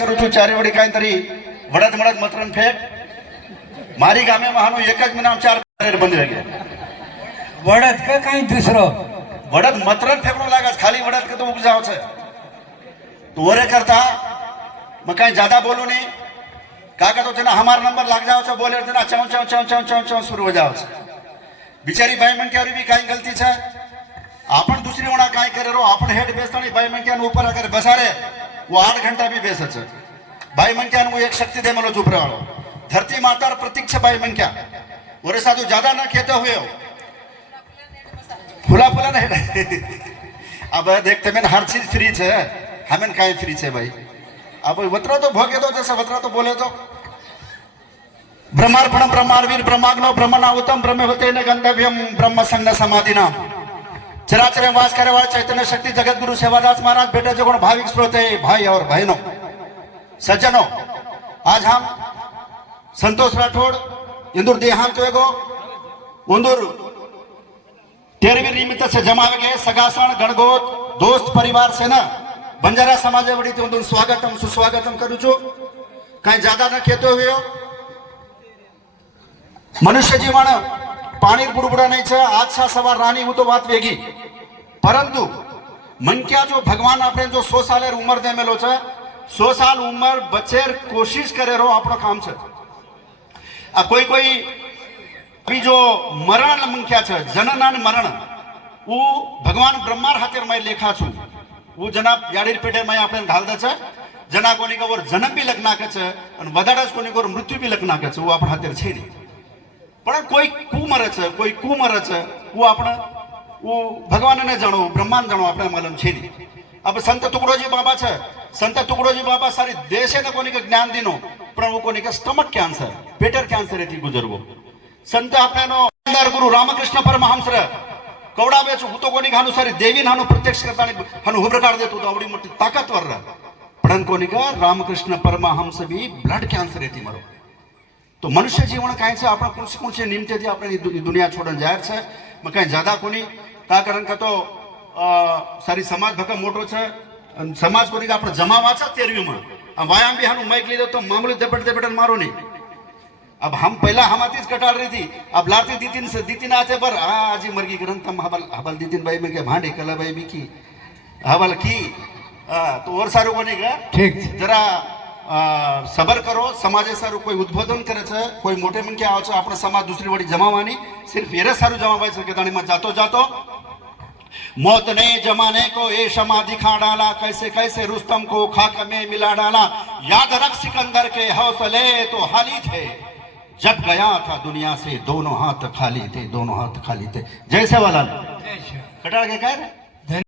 કરું છું ચારે વડી કાંઈ તરી વડદ મળદ મતરન ફેટ મારી ગામે મહાનું એક જ મહિનામાં 4 બંધ રહી ગયા વડદ કે કઈ दूसरो વડદ મતરન ફેકડો લાગે ખાલી વડદ કે તો ઉગ જાવ છે તોરે કરતા मैं कहीं ज्यादा बोलू नहीं काका तो तेना हमारा नंबर लग जाओ छे बोले तेना चौ चौ चौ चौ चौ चौ शुरू हो जाओ छे बिचारी भाई मन के भी कहीं गलती छे आपन दूसरी वणा कहीं करे रो आपन हेड बेसता नहीं भाई मन के ऊपर अगर बसारे वो 8 घंटा भी बेस छे भाई मन के वो एक शक्ति दे मलो चुप वालो धरती माता प्रतीक छे भाई मन क्या ओरे साधु ज्यादा ना खेते हुए फुला फुला नहीं अब देखते मैं हर चीज फ्री छे हमें कहीं फ्री छे भाई अब वत्रा तो भोगे तो जैसे वत्रा तो बोले तो ब्रह्मार्पण ब्रह्मार्वीर ब्रह्माग्नो ब्रह्मनाहुतम ब्रह्म होते न गंधव्यम ब्रह्म संग समाधि नाम चराचर में वास करे वाले चैतन्य शक्ति जगत गुरु सेवादास महाराज बेटे जो भाविक स्रोत है भाई और बहनों सज्जनों आज हम संतोष राठौड़ इंदुर देहांत वेगो इंदुर 13वीं निमित्त से जमावे गए सगासण गणगोत दोस्त परिवार से ना बंजारा समाजे वडी तो स्वागतम सुस्वागतम करू छू कहीं ज्यादा न खेतो हुए मनुष्य जीवन पानी बुड़बुड़ा नहीं छे आज सा सवार रानी हूँ तो बात वेगी परंतु मन क्या जो भगवान आपने जो 100 साल उम्र दे मेलो छे 100 साल उम्र बचे कोशिश करे रो आपनो काम छे अब कोई कोई अभी जो मरण मन क्या छे जनन और मरण वो भगवान ब्रह्मा हाथेर में लेखा छू वो जना याडीर पेटे में आपने घाल दे छे जना कोनी का और जन्म भी लग नाखे छे अने वधारे कोनी को मृत्यु भी लग नाखे छे वो आपणे हाथे छे नहीं पण कोई कुमरे छे कोई कुमरे छे वो आपणे वो भगवान ने जानो ब्रह्मांड जानो आपणे मालूम छे नहीं अब संत टुकड़ोजी बाबा छे संत टुकड़ोजी बाबा सारी देशे ने कोनी के ज्ञान दीनो पण वो कोनी के स्टमक कैंसर पेटर कैंसर थी गुजरवो संत आपणे नो गुरु रामकृष्ण परमहंस रे कवड़ा बेच हूँ तो कोनी हानु सारी देवी हानु प्रत्यक्ष करता हानु हुब्रकार देतो तो आवड़ी मोटी ताकतवर रहा पण कोनी का रामकृष्ण परमहंस भी ब्लड कैंसर थी मरो तो मनुष्य जीवन कहीं से अपना कुछ कुछ निमित्ते थी अपने दुनिया छोड़न जाहिर छे मैं कहीं ज्यादा कोनी का कारण का तो सारी समाज भका मोटो छे समाज कोनी का अपने जमावा छे 13वीं में व्यायाम भी हानु माइक लीधो तो मामूली दपट दपट मारो नहीं अब हम पहला हमाती कटाड़ रही थी अब लाती दीतिन से दीतिन आते पर आज मरगी ग्रंथ हम हबल हबल दीतिन भाई में के भांडे कला भाई भी की हबल की तो और सारू कोनी का ठीक जरा सबर करो समाजे सारू कोई उद्बोधन करे छे कोई मोटे मन के आवे छे आपणे समाज दूसरी वडी जमावानी सिर्फ एरे सारू जमावाय छे के ताणी में जातो जातो मौत ने जमाने को ये क्षमा दिखा डाला कैसे कैसे रुस्तम को खाक में मिला डाला याद रख सिकंदर के हौसले तो हाली थे जब गया था दुनिया से दोनों हाथ खाली थे जैसे वाला कटाड़ के कह रहे